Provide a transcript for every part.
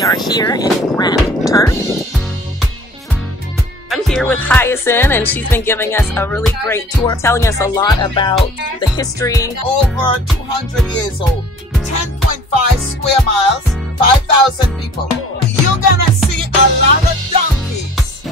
We are here in Grand Turk. I'm here with Hyacinth, and she's been giving us a really great tour, telling us a lot about the history. Over 200 years old, 10.5 square miles, 5,000 people. You're gonna see a lot of donkeys.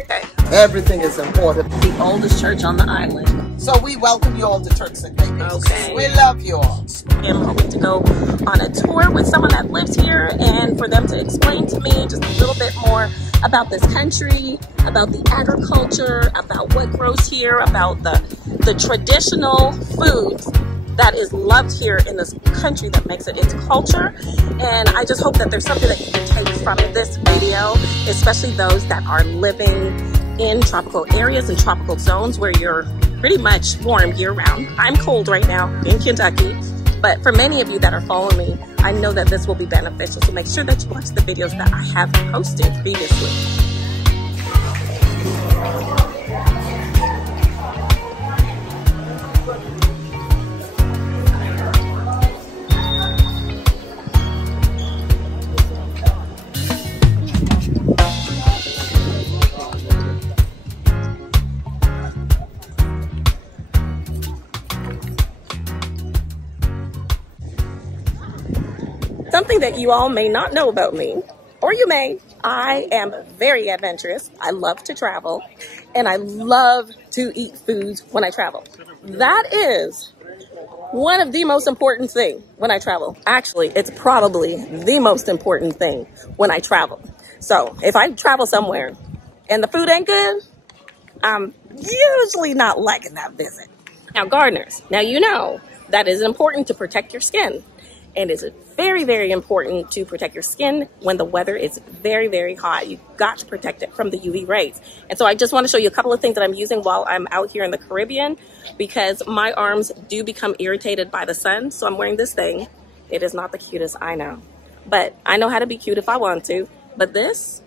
Okay. Everything is important. The oldest church on the island. So we welcome you all to Turks and Caicos. Okay. We love you all. I'm hoping to go on a tour with someone that lives here and for them to explain to me just a little bit more about this country, about the agriculture, about what grows here, about the traditional foods that is loved here in this country that makes it its culture. And I just hope that there's something that you can take from this video, especially those that are living in tropical areas and tropical zones where you're pretty much warm year-round. I'm cold right now in Kentucky, but for many of you that are following me, I know that this will be beneficial, so make sure that you watch the videos that I have posted previously. Something that you all may not know about me, or you may, I am very adventurous. I love to travel, and I love to eat foods when I travel. That is one of the most important things when I travel. Actually, it's probably the most important thing when I travel. So if I travel somewhere and the food ain't good, I'm usually not liking that visit. Now, gardeners, now you know that it is important to protect your skin. And it's very, very important to protect your skin when the weather is very, very hot. You've got to protect it from the UV rays. And so I just want to show you a couple of things that I'm using while I'm out here in the Caribbean, because my arms do become irritated by the sun. So I'm wearing this thing. It is not the cutest, I know. But I know how to be cute if I want to. But this,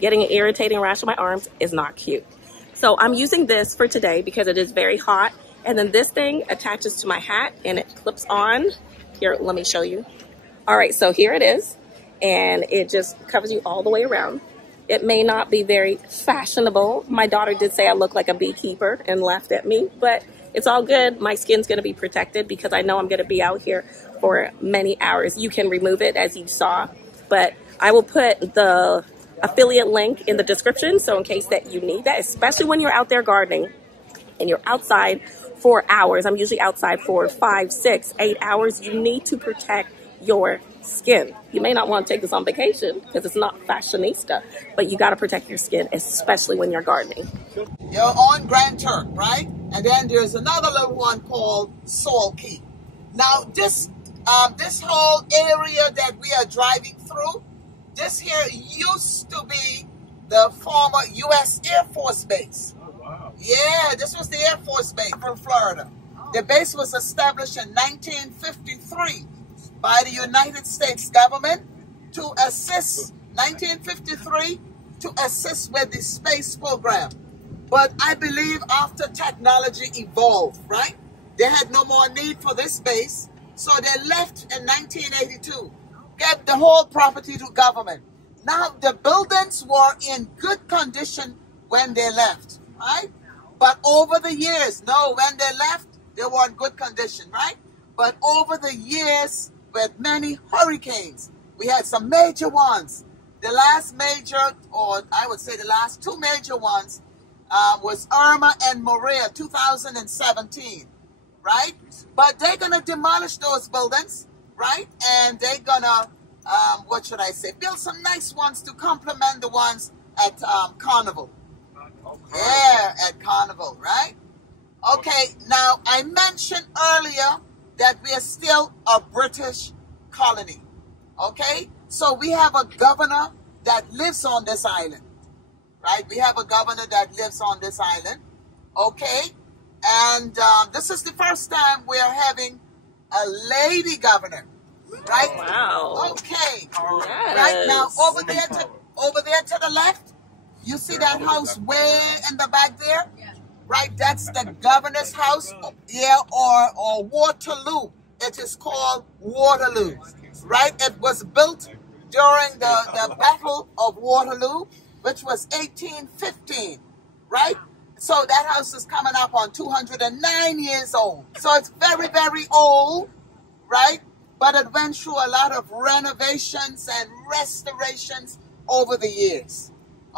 getting an irritating rash on my arms, is not cute. So I'm using this for today because it is very hot. And then this thing attaches to my hat and it clips on. Here, let me show you. All right, so here it is, and it just covers you all the way around. It may not be very fashionable. My daughter did say I look like a beekeeper and laughed at me, but it's all good. My skin's gonna be protected because I know I'm gonna be out here for many hours. You can remove it as you saw, but I will put the affiliate link in the description, so in case that you need that, especially when you're out there gardening and you're outside for hours. I'm usually outside for 5, 6, 8 hours. You need to protect your skin. You may not want to take this on vacation because it's not fashionista, but you got to protect your skin, especially when you're gardening. You're on Grand Turk, right? And then there's another little one called Salt Key. Now, this whole area that we are driving through, this here used to be the former U.S. Air Force Base. Yeah, this was the Air Force Base from Florida. The base was established in 1953 by the United States government to assist, 1953, to assist with the space program. But I believe after technology evolved, right? They had no more need for this base, so they left in 1982, gave the whole property to government. Now, the buildings were in good condition when they left, right? But over the years, no, when they left, they were in good condition, right? But over the years, with many hurricanes, we had some major ones. The last major, or I would say the last 2 major ones, was Irma and Maria, 2017, right? But they're going to demolish those buildings, right? And they're going to, what should I say, build some nice ones to complement the ones at Carnival. Yeah, at Carnival, right? Okay, now I mentioned earlier that we are still a British colony. Okay, so we have a governor that lives on this island, right? We have a governor that lives on this island. Okay, and this is the first time we're having a lady governor, right? Wow. Okay, Yes. right now over there to the left. You see that house way in the back there? Right, that's the governor's house, yeah, or Waterloo. It is called Waterloo. right? It was built during the Battle of Waterloo, which was 1815, right? So that house is coming up on 209 years old. So it's very, very old, right? But it went through a lot of renovations and restorations over the years,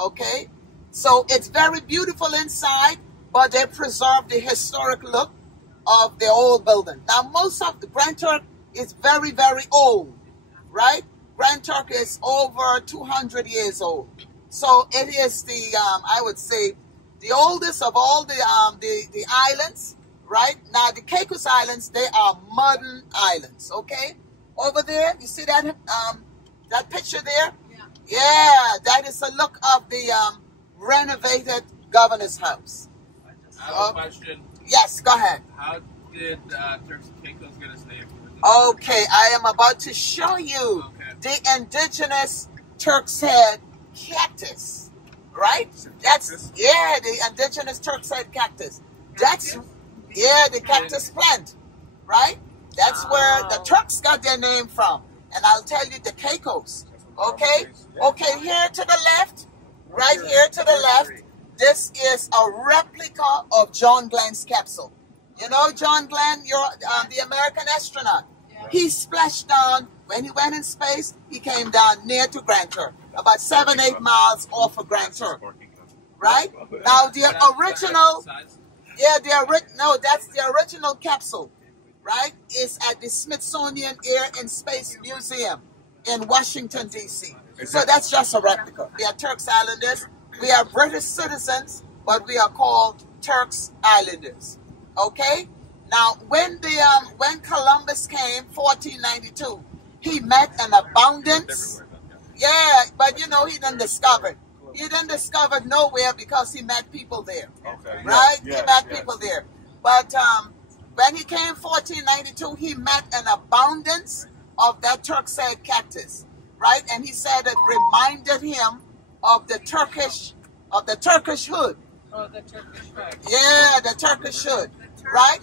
okay? So it's very beautiful inside, but they preserve the historic look of the old building. Now, most of the Grand Turk is very, very old, right? Grand Turk is over 200 years old. So it is the, I would say, the oldest of all the islands, right? Now, the Caicos Islands, they are modern islands, okay? Over there, you see that that picture there? Yeah, that is a look of the renovated governor's house. I have a question. Yes, go ahead. How did Turks and Caicos get its name? Okay, I am about to show you the indigenous Turks head cactus, right? That's, yeah, the indigenous Turks head cactus. That's, yeah, the cactus plant, right? That's where the Turks got their name from. And I'll tell you the Caicos, okay? Okay, here to the left, right here to the left, this is a replica of John Glenn's capsule. You know John Glenn, the American astronaut. He splashed down, when he went in space, he came down near to Grand Turk, about 7-8 miles off of Grand Turk, right? Now the original, yeah, no, that's the original capsule, right? Is at the Smithsonian Air and Space Museum in Washington, D.C. So that's just a replica. We are Turks Islanders. We are British citizens, but we are called Turks Islanders. Okay? Now, when Columbus came, 1492, he met an abundance. Yeah, but you know, he didn't discover it. He didn't discover it nowhere because he met people there. Okay. Right? He met people there. But when he came 1492, he met an abundance of that Turks head cactus. Right? And he said it reminded him of the Turkish hood. Oh, the Turkish hood. Yeah, the Turkish hood. Right?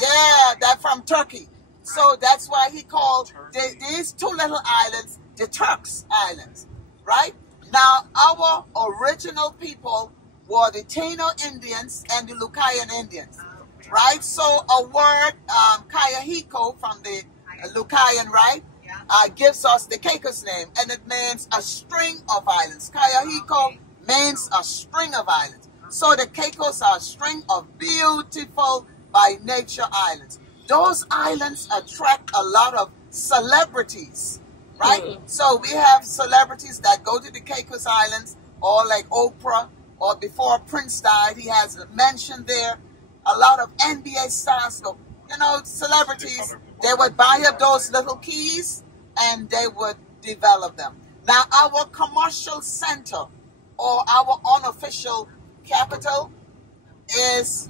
Yeah, that's from Turkey. So that's why he called these two little islands the Turks Islands. Right? Now, our original people were the Taino Indians and the Lucayan Indians. Right? So a word, Kayahiko from the Lucayan, right? Gives us the Caicos name, and it means a string of islands. Kayahiko means a string of islands. So the Caicos are a string of beautiful by nature islands. Those islands attract a lot of celebrities, right? So we have celebrities that go to the Caicos Islands, or like Oprah, or before Prince died, he has a mansion there. A lot of NBA stars, so, you know, celebrities, they would buy up those little keys and they would develop them. Now, our commercial center, or our unofficial capital, is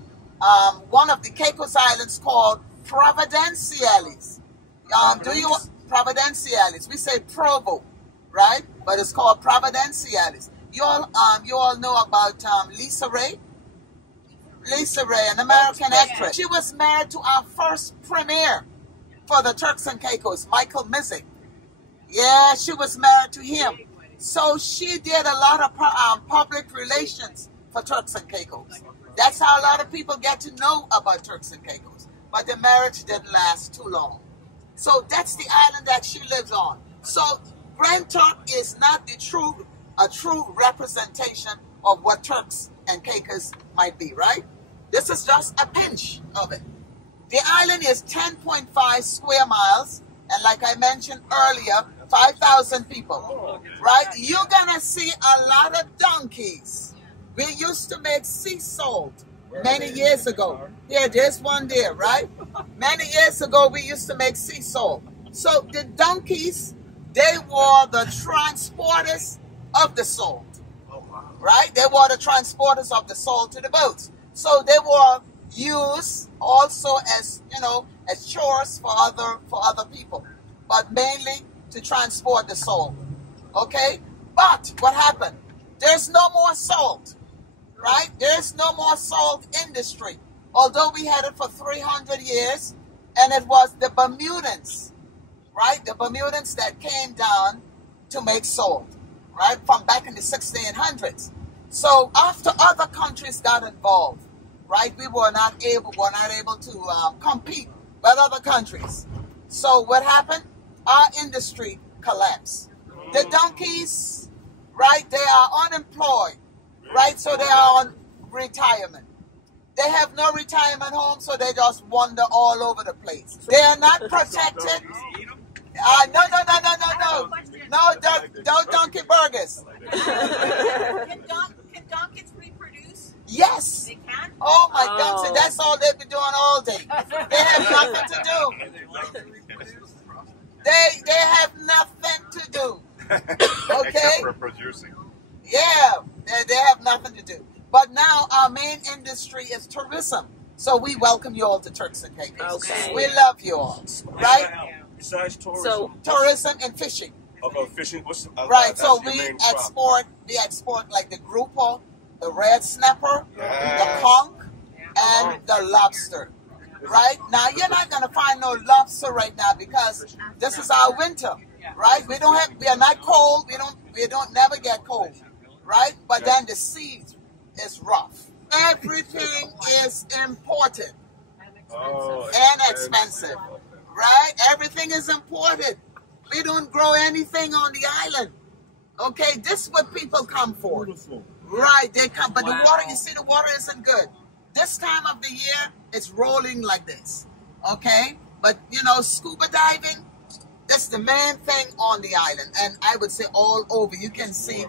one of the Caicos Islands called Providenciales. Providenciales? We say Provo, right? But it's called Providenciales. You all know about Lisa Ray? Lisa Ray, an American actress. She was married to our first premier for the Turks and Caicos, Michael Mizik. Yeah, she was married to him. So she did a lot of public relations for Turks and Caicos. That's how a lot of people get to know about Turks and Caicos. But the marriage didn't last too long. So that's the island that she lives on. So Grand Turk is not a true representation of what Turks and Caicos might be, right? This is just a pinch of it. The island is 10.5 square miles, and like I mentioned earlier, 5,000 people, right? You're gonna see a lot of donkeys. We used to make sea salt many years ago. Yeah, there's one there, right? Many years ago, we used to make sea salt. So the donkeys, they were the transporters of the salt, right? They were the transporters of the salt to the boats. So they were used also as, you know, as chores for other people, but mainly to transport the salt. Okay? But what happened? There's no more salt, right? There's no more salt industry. Although we had it for 300 years, and it was the Bermudans right? The Bermudans that came down to make salt, right? From back in the 1600s. So after other countries got involved, right, we were not able to compete with other countries. So what happened? Our industry collapsed. The donkeys, right, they are unemployed, right? So they are on retirement. They have no retirement home, so they just wander all over the place. They are not protected. No donkey burgers. Can donkeys reproduce? Yes. They can? Oh my God, so that's all they've been doing all day. They have nothing to do. They have nothing to do. Okay? Reproducing. Yeah, they have nothing to do. But now our main industry is tourism. So we welcome you all to Turks and Caicos. Okay. We love you all. Right? Besides tourism. So Tourism and fishing. Okay, fishing. Right, that's so your we main crop. export like the grouper, the red snapper, Yes. the conch, and the lobster. Right? Now you're not gonna find no lobster right now because this is our winter. Right? We are not cold, we don't never get cold. Right? But then the sea is rough. Everything is imported and expensive. Right? Everything is imported. We don't grow anything on the island. Okay, this is what people come for. Right, they come, but the water, you see, the water isn't good. This time of the year, it's rolling like this. Okay, but you know, scuba diving, that's the main thing on the island, and I would say all over. You can see,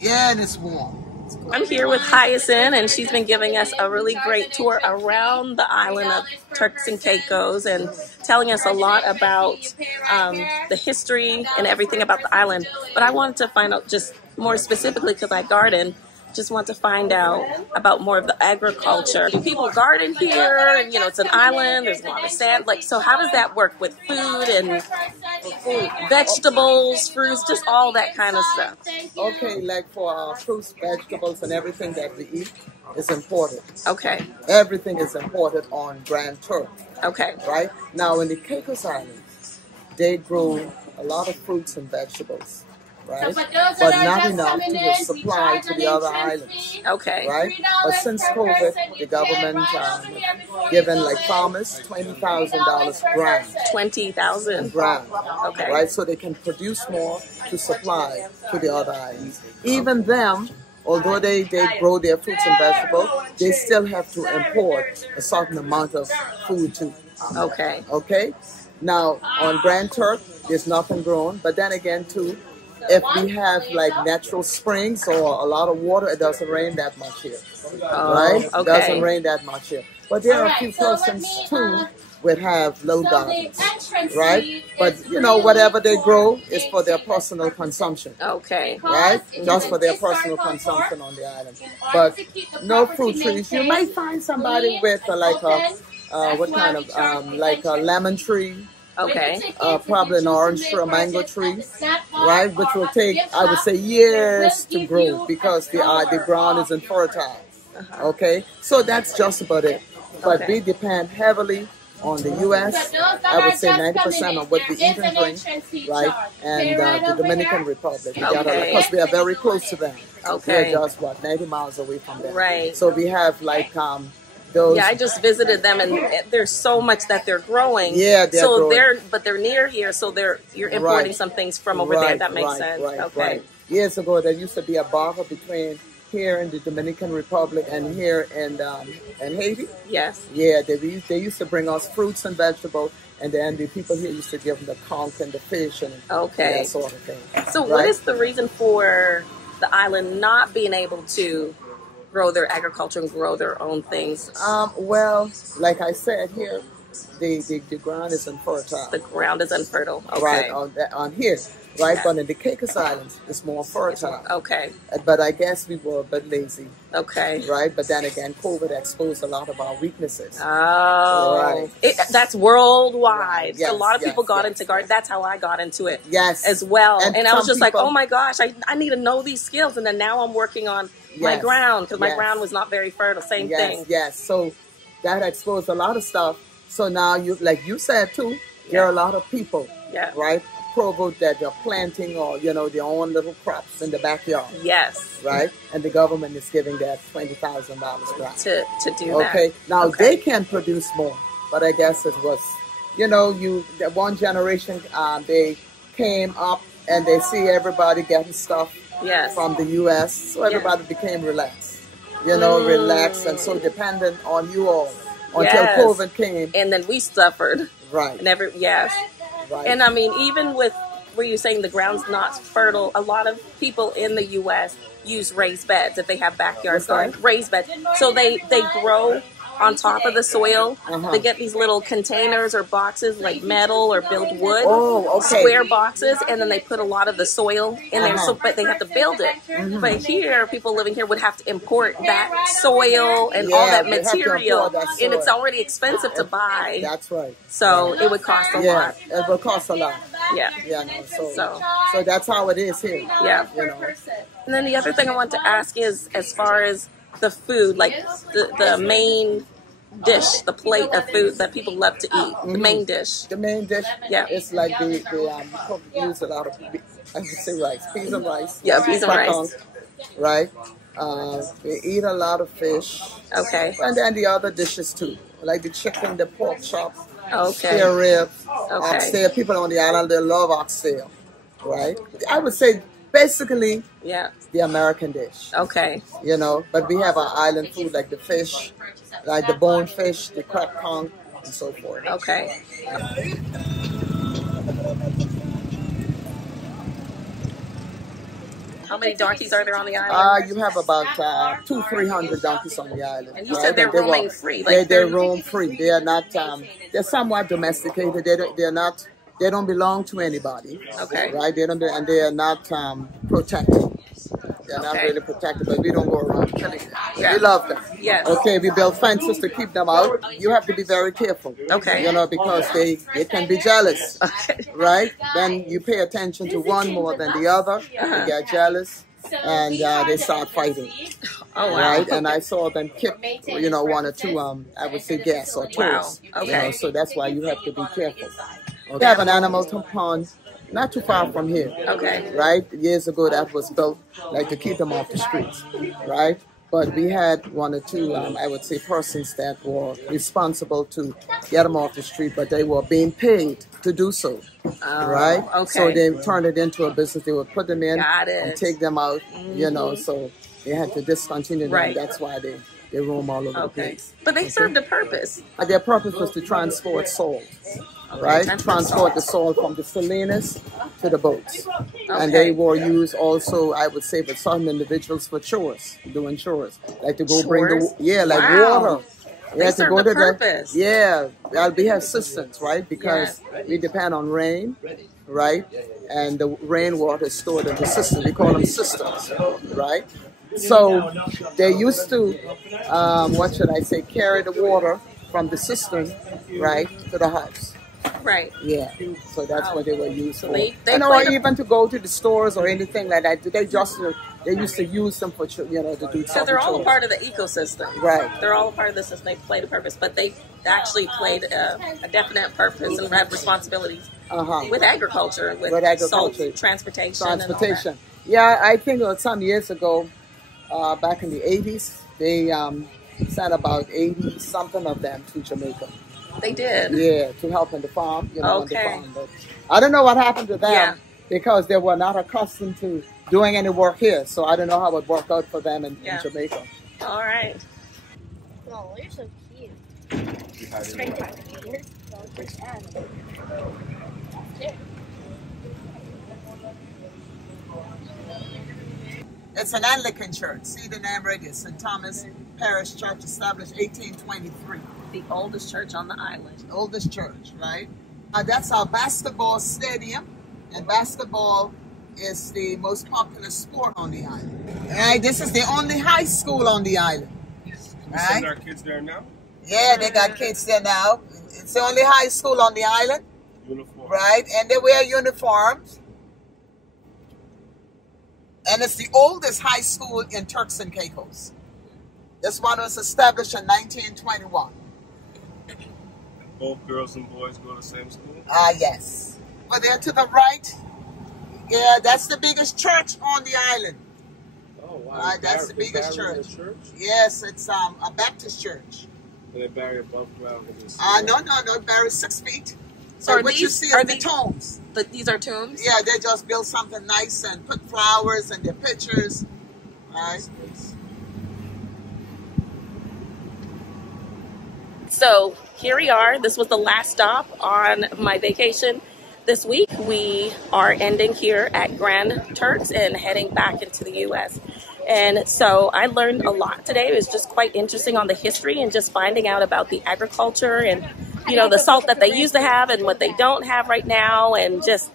yeah, and it's warm. I'm here with Hyacinth, and she's been giving us a really great tour around the island of Turks and Caicos and telling us a lot about the history and everything about the island. But I wanted to find out just more specifically, because I garden, just want to find out about more of the agriculture. Do people garden here? And, you know, it's an island, there's a lot of sand. Like, so how does that work with food and vegetables, fruits, just all that kind of stuff? Okay, like for our fruits, vegetables, and everything that we eat is imported. Okay. Everything is imported on Grand Turk. Okay. Right? Now, in the Caicos Islands, they grow a lot of fruits and vegetables. Right? But not enough to supply to the other islands. Okay. Right? But since COVID, the government given like farmers $20,000 grant. $20,000 grant. Okay. Right? So they can produce more to supply to the other islands. Even them, although they grow their fruits and vegetables, they still have to import a certain amount of food too. Okay. Okay? Now, on Grand Turk, there's nothing grown. But then again, too, if we have like natural springs or a lot of water, it doesn't rain that much here. Right? Okay. It doesn't rain that much here. But there are a few persons too that have low gardens. Right? But you know, whatever they grow is for their personal consumption. Okay. Right? Just for their personal consumption on the island. But no fruit trees. You might find somebody with like a like a lemon tree. Okay. Probably an orange tree, a mango tree, right? Which will take, I would say, years to grow because the ground is infertile. Okay, so that's just about it. But we depend heavily on the U.S. I would say 90% of what we eat and drink, right? And the Dominican Republic, because we are very close to them. Okay. We're just 90 miles away from them. Right. So we have like those. Yeah, I just visited them, and there's so much that they're growing. Yeah, they're near here, so you're importing some things from over there. That makes sense. Okay. Years ago, there used to be a barter between here in the Dominican Republic and here in Haiti. Yes. Yeah, they used to bring us fruits and vegetables, and then the people here used to give them the conch and the fish and that sort of thing. So what is the reason for the island not being able to grow their agriculture and grow their own things? Well, like I said here, the ground is infertile. The ground is infertile. Okay. Right, on here. Right, but in the Caicos Islands, it's more fertile. Okay. But I guess we were a bit lazy. Okay. Right, but then again, COVID exposed a lot of our weaknesses. Oh. Right. That's worldwide. Yes, a lot of people got into gardening. That's how I got into it. Yes. As well. And I was just like, oh my gosh, I need to know these skills. And then now I'm working on my ground because my ground was not very fertile. Same thing. Yes. So that exposed a lot of stuff. So now, like you said too, there are a lot of people Yeah. right? Provo that they're planting or, you know, their own little crops in the backyard. Yes. Right? And the government is giving that $20,000 grant. To do that. Okay. Now they can produce more, but I guess it was, you know, the one generation, they came up and they see everybody getting stuff from the U.S., so everybody became relaxed. You know, relaxed and so dependent on you all until COVID came. And then we suffered. Right. And Right. And I mean, even with where you're saying the ground's not fertile, a lot of people in the U.S. use raised beds if they have backyard gardens. Raised beds. So they grow on top of the soil. They get these little containers or boxes like metal or build wood. Square boxes, and then they put a lot of the soil in there. So, but they have to build it. But here, people living here would have to import that soil and all that material, and it's already expensive to buy. That's right. So it would cost a lot. It would cost a lot. Yeah. Yeah. No, so that's how it is here. Yeah. You know. And then the other thing I want to ask is, as far as the food, like the main dish, the plate of food that people love to eat, the main dish. The main dish, it's like they use a lot of, I would say rice, peas and rice. Yeah, peas and rice. Right? They eat a lot of fish. Okay. And then the other dishes too, like the chicken, the pork chop, okay, spare ribs, oxtail. People on the island, they love oxtail, right? I would say basically, the American dish. Okay. You know, but we have our island food like the fish, like the bonefish, the crab conch, and so forth. Okay. How many donkeys are there on the island? You have about 200-300 donkeys on the island. And you said they're roaming free. Like they're roam free. They are not. They're somewhat domesticated. They're not. They don't belong to anybody. Okay. Right? They don't. And they are not protected. They're not really protected, but we don't go around killing them. We love them. Yes. Okay, we build fences to keep them out. You have to be very careful. Okay. You know, because they can be jealous. Okay. Right? Then you pay attention to one more than the other. They get jealous, and they start fighting. Oh, wow. Right? And I saw them kick, you know, one or two, I would say, gas or toes. Wow. Okay. You know, so that's why you have to be careful. Okay. We have an animal pond not too far from here. Okay. Right? Years ago, that was built like to keep them off the streets. Right? But we had one or two, I would say, persons that were responsible to get them off the street, but they were being paid to do so. Right? Okay. So they turned it into a business. They would put them in and take them out, you know, so they had to discontinue them. Right. That's why they roam all over the place. But they served a purpose. Their purpose was to transport salt. Right? Transport the salt from the salinas to the boats. And they were used also, I would say, for some individuals for chores, doing chores. Like to go bring the, water. They serve to go the purpose. Well, we have systems, right? Because we depend on rain, right? And the rainwater is stored in the system. We call them systems, right? So they used to, carry the water from the cistern, right, to the house. Right. Yeah. So that's what they were used for. They even to go to the stores or anything like that. They used to use them for, to do. So they're all a part of the ecosystem. Right. They're all a part of the system. They played a purpose, but they actually played a definite purpose and had responsibilities with agriculture, with salt, transportation. Yeah, I think it was some years ago, back in the 80s, they sent about 80-something of them to Jamaica. They did. Yeah, to help in the farm, on the farm. But I don't know what happened to them because they were not accustomed to doing any work here. So I don't know how it worked out for them in Jamaica. All right. Oh, you're so cute. Straight my finger. It's an Anglican church. See the name right here, St. Thomas Parish Church, established 1823. The oldest church on the island. Oldest church, right? That's our basketball stadium, and basketball is the most popular sport on the island. All right, this is the only high school on the island. We send our kids there now? Yeah, they got kids there now. It's the only high school on the island. Uniform. Right, and they wear uniforms. And it's the oldest high school in Turks and Caicos. This one was established in 1921. Both girls and boys go to the same school? Yes. Over there to the right, yeah, that's the biggest church on the island. Oh, wow. Right, that's the biggest church. Church? Yes, it's a Baptist church. And they bury above ground. No, buried 6 feet. So what you see are the tombs. These are tombs? Yeah, they just built something nice and put flowers and their pictures. Right. So here we are. This was the last stop on my vacation this week. We are ending here at Grand Turks and heading back into the U.S. And so I learned a lot today. It was just quite interesting on the history and just finding out about the agriculture and, you know, the salt that they used to have and what they don't have right now, and just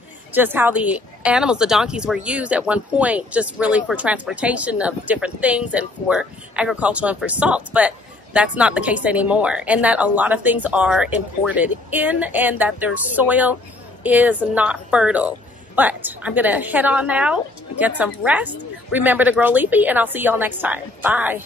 how the animals, the donkeys, were used at one point just really for transportation of different things and for agriculture and for salt. But that's not the case anymore, and that a lot of things are imported in and that their soil is not fertile. But I'm gonna head on now, get some rest. Remember to grow leafy, and I'll see y'all next time. Bye.